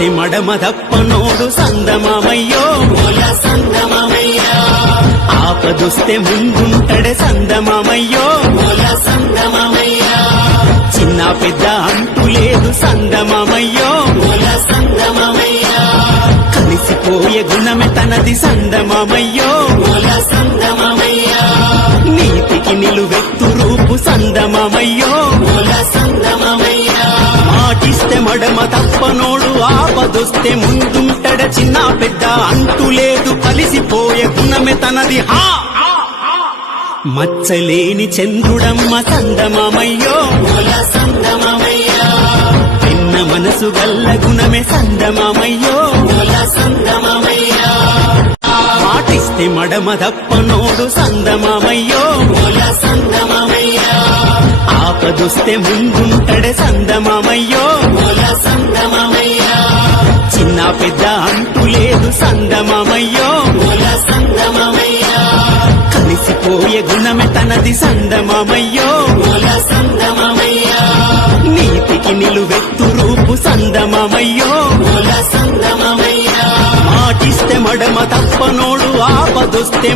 మాటిస్తే మడమ దప్పనోడు సందమామయ్యో ఆపదొస్తే ముందుంటడే సందమామయ్యో చిన్న పెద్ద అంటూ లేదు సందమామయ్యో కలిసిపోయే గుణమే తనది సందమామయ్యో నీతికి నిలువెత్తు రూపు సందమామయ్యో మాటిస్తే మడమ తప్పనోడు ఆపదొస్తే ముందుంటడ చిన్న పెద్ద అంటూ లేదు కలిసిపోయే గుణమే తనది హా మచ్చలేని చంద్రుడమ్మ సందమామయ్యో పెన్న మనసు గల్ల గుణమే సందమామయ్యో మాటిస్తే మడమ తప్పనోడు సందమామయ్యో ఆపదొస్తే ముందుంటడే సందమామయ్యో చిన్న పెద్ద అంటూ లేదు సందమామయ్యో కలిసిపోయే గుణమే తనది సందమామయ్యో నీతికి నిలువెత్తు రూపు సందమామయ్యో మాటిస్తే మడమ తప్పనోడు ఆపదొస్తే